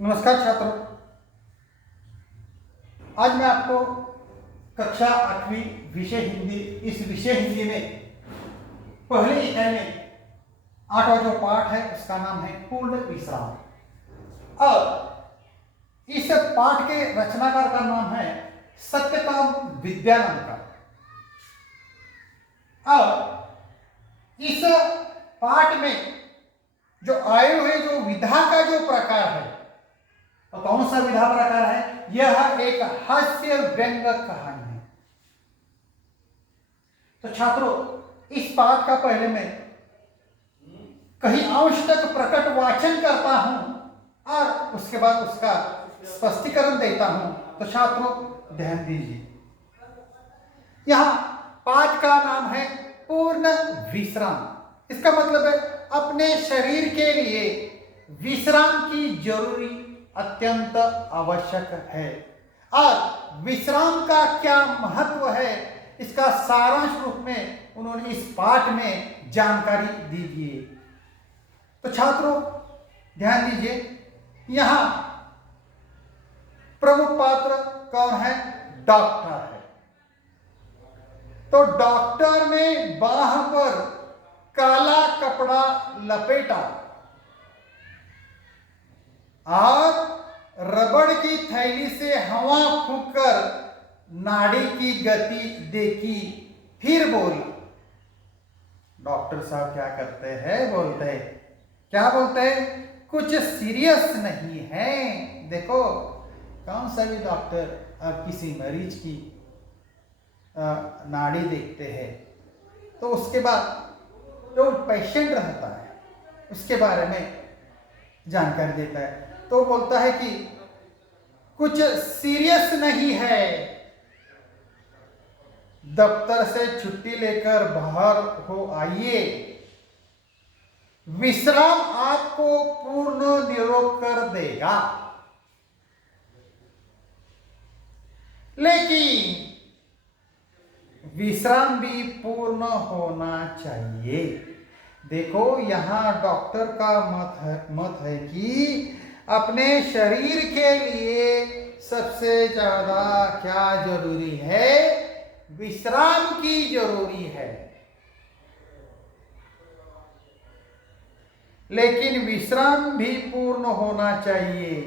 नमस्कार छात्रों। आज मैं आपको कक्षा 8वीं विषय हिंदी, इस विषय हिंदी में पहले इकाई में 8वां जो पाठ है उसका नाम है पूर्ण विश्राम। और इस पाठ के रचनाकार का नाम है सत्यकाम विद्यालंकार। और इस पाठ में जो आए हुए जो विधा का जो प्रकार है, और कौन सा विधा प्रकार है? यह एक हास्य व्यंग कहानी है। तो छात्रों, इस पाठ का पहले मैं कहीं अंश तक प्रकट वाचन करता हूं और उसके बाद उसका स्पष्टीकरण देता हूं। तो छात्रों ध्यान दीजिए, यहां पाठ का नाम है पूर्ण विश्राम। इसका मतलब है अपने शरीर के लिए विश्राम की जरूरी अत्यंत आवश्यक है। और विश्राम का क्या महत्व है, इसका सारांश रूप में उन्होंने इस पाठ में जानकारी दी है। तो छात्रों ध्यान दीजिए, यहां प्रमुख पात्र कौन है? डॉक्टर है। तो डॉक्टर ने बाह पर काला कपड़ा लपेटा और रबड़ की थैली से हवा फूंककर नाड़ी की गति देखी, फिर बोला। डॉक्टर साहब क्या करते हैं? बोलते हैं, क्या बोलते हैं? कुछ सीरियस नहीं है। देखो, कौन सा भी डॉक्टर किसी मरीज की नाड़ी देखते हैं तो उसके बाद जो पेशेंट रहता है उसके बारे में जानकारी देता है। तो बोलता है कि कुछ सीरियस नहीं है, दफ्तर से छुट्टी लेकर बाहर हो आइए, विश्राम आपको पूर्ण निरोग कर देगा। लेकिन विश्राम भी पूर्ण होना चाहिए। देखो, यहां डॉक्टर का मत है कि अपने शरीर के लिए सबसे ज्यादा क्या जरूरी है? विश्राम की जरूरी है। लेकिन विश्राम भी पूर्ण होना चाहिए।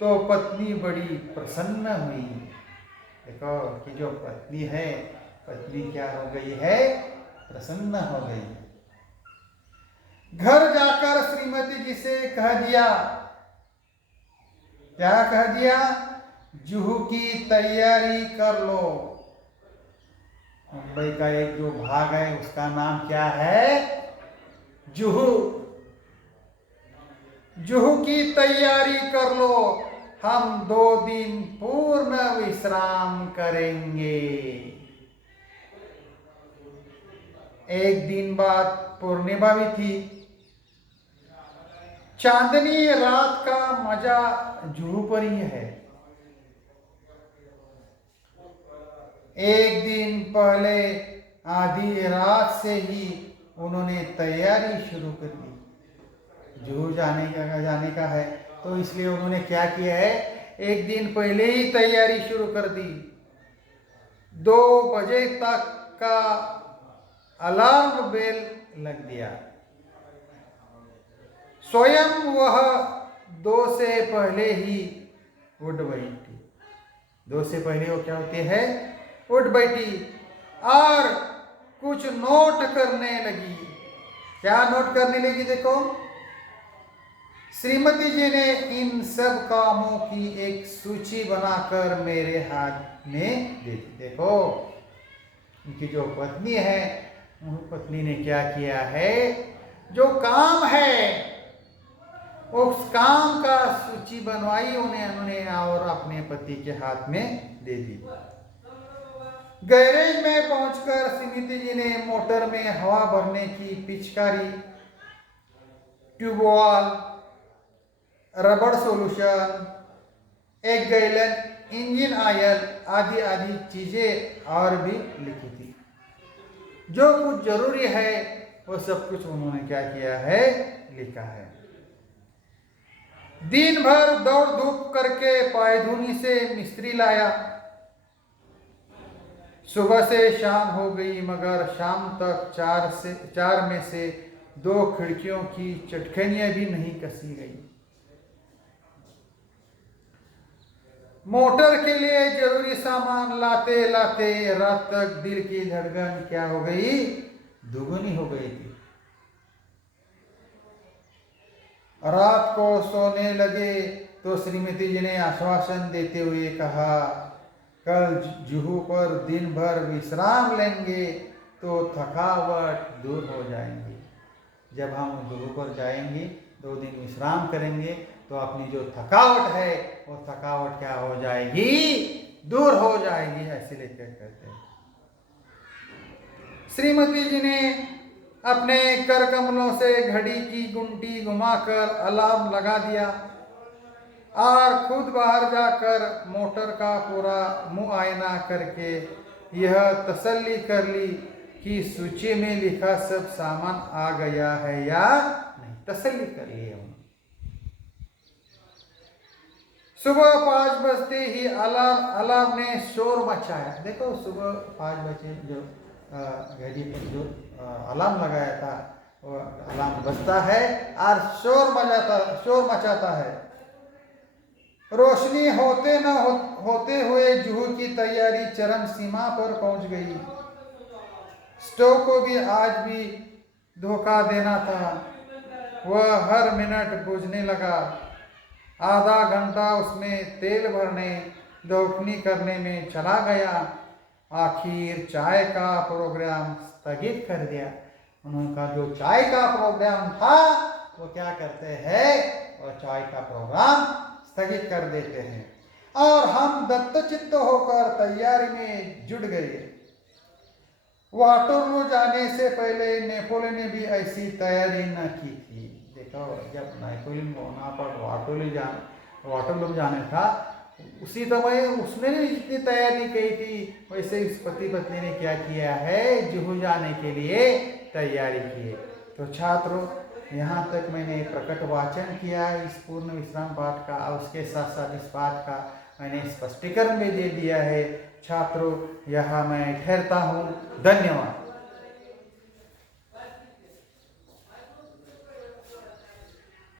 तो पत्नी बड़ी प्रसन्न हुई। देखो कि जो पत्नी है, पत्नी क्या हो गई है? प्रसन्न हो गई। घर जाकर श्रीमती जी से कह दिया, क्या कह दिया? जुहू की तैयारी कर लो। मुंबई का एक जो भाग है उसका नाम क्या है? जुहू। जुहू की तैयारी कर लो, हम 2 दिन पूर्ण विश्राम करेंगे। एक दिन बाद पूर्णिमा भी थी। चांदनी रात का मजा जुहू पर ही है। एक दिन पहले आधी रात से ही उन्होंने तैयारी शुरू कर दी। जुहू जाने का है, तो इसलिए उन्होंने क्या किया है? एक दिन पहले ही तैयारी शुरू कर दी। 2 बजे तक का अलार्म बेल लग दिया। स्वयं वह 2 से पहले ही उठ बैठी। 2 से पहले वो क्या होती है? उठ बैठी और कुछ नोट करने लगी। क्या नोट करने लगी? देखो, श्रीमती जी ने इन सब कामों की एक सूची बनाकर मेरे हाथ में दे दी। देखो, उनकी जो पत्नी है, पत्नी ने क्या किया है? जो काम है उस काम का सूची बनवाई उन्होंने और अपने पति के हाथ में दे दी। गैरेज में पहुंचकर श्रीमती जी ने मोटर में हवा भरने की पिचकारी, ट्यूबवेल, रबड़ सॉल्यूशन, 1 गैलन इंजन ऑयल आदि आदि चीजें और भी लिखी थी। जो कुछ जरूरी है वो सब कुछ उन्होंने क्या किया है? लिखा है। दिन भर दौड़ धूप करके पायधुनी से मिस्त्री लाया। सुबह से शाम हो गई मगर शाम तक चार में से 2 खिड़कियों की चटखनियां भी नहीं कसी गई। मोटर के लिए जरूरी सामान लाते लाते रात तक दिल की धड़कन क्या हो गई, दुगुनी हो गई थी। रात को सोने लगे तो श्रीमती जी ने आश्वासन देते हुए कहा, कल जुहू पर दिन भर विश्राम लेंगे तो थकावट दूर हो जाएंगी। जब हम जुहू पर जाएंगे 2 दिन विश्राम करेंगे तो अपनी जो थकावट है वो थकावट क्या हो जाएगी, दूर हो जाएगी। ऐसे लेकर कहते हैं। श्रीमती जी ने अपने कर कमलों से घड़ी की गुंटी घुमाकर अलार्म लगा दिया और खुद बाहर जाकर मोटर का पूरा मुआयना करके यह तसल्ली कर ली कि सूची में लिखा सब सामान आ गया है या नहीं। तसल्ली कर ली है। सुबह 5 बजते ही अलार्म ने शोर मचाया। देखो सुबह 5 बजे जो घड़ी पर जो अलार्म लगाया था वो अलार्म बजता है और शोर मचाता है। रोशनी होते हुए जुहू की तैयारी चरम सीमा पर पहुंच गई। स्टोव को भी आज भी धोखा देना था। वह हर मिनट बुझने लगा। आधा घंटा उसमें तेल भरने दौड़नी करने में चला गया। आखिर चाय का प्रोग्राम स्थगित कर दिया। उनका जो चाय का प्रोग्राम था वो क्या करते हैं, और चाय का प्रोग्राम स्थगित कर देते हैं और हम दत्तचित्त होकर तैयारी में जुट गए। वाटरलू जाने से पहले नेपोलियन ने भी ऐसी तैयारी न की थी। देखो जब नेपोलियन वहाँ पर वाटरलू जाने था उसी समय उसने भी जितनी तैयारी की थी वैसे इस पति पत्नी ने क्या किया है, जुहू जाने के लिए तैयारी की है। तो छात्रों यहाँ तक मैंने प्रकट वाचन किया इस पूर्ण विश्राम पाठ का और उसके साथ साथ इस पाठ का मैंने स्पष्टीकरण भी दे दिया है। छात्रों यहाँ मैं ठहरता हूँ। धन्यवाद।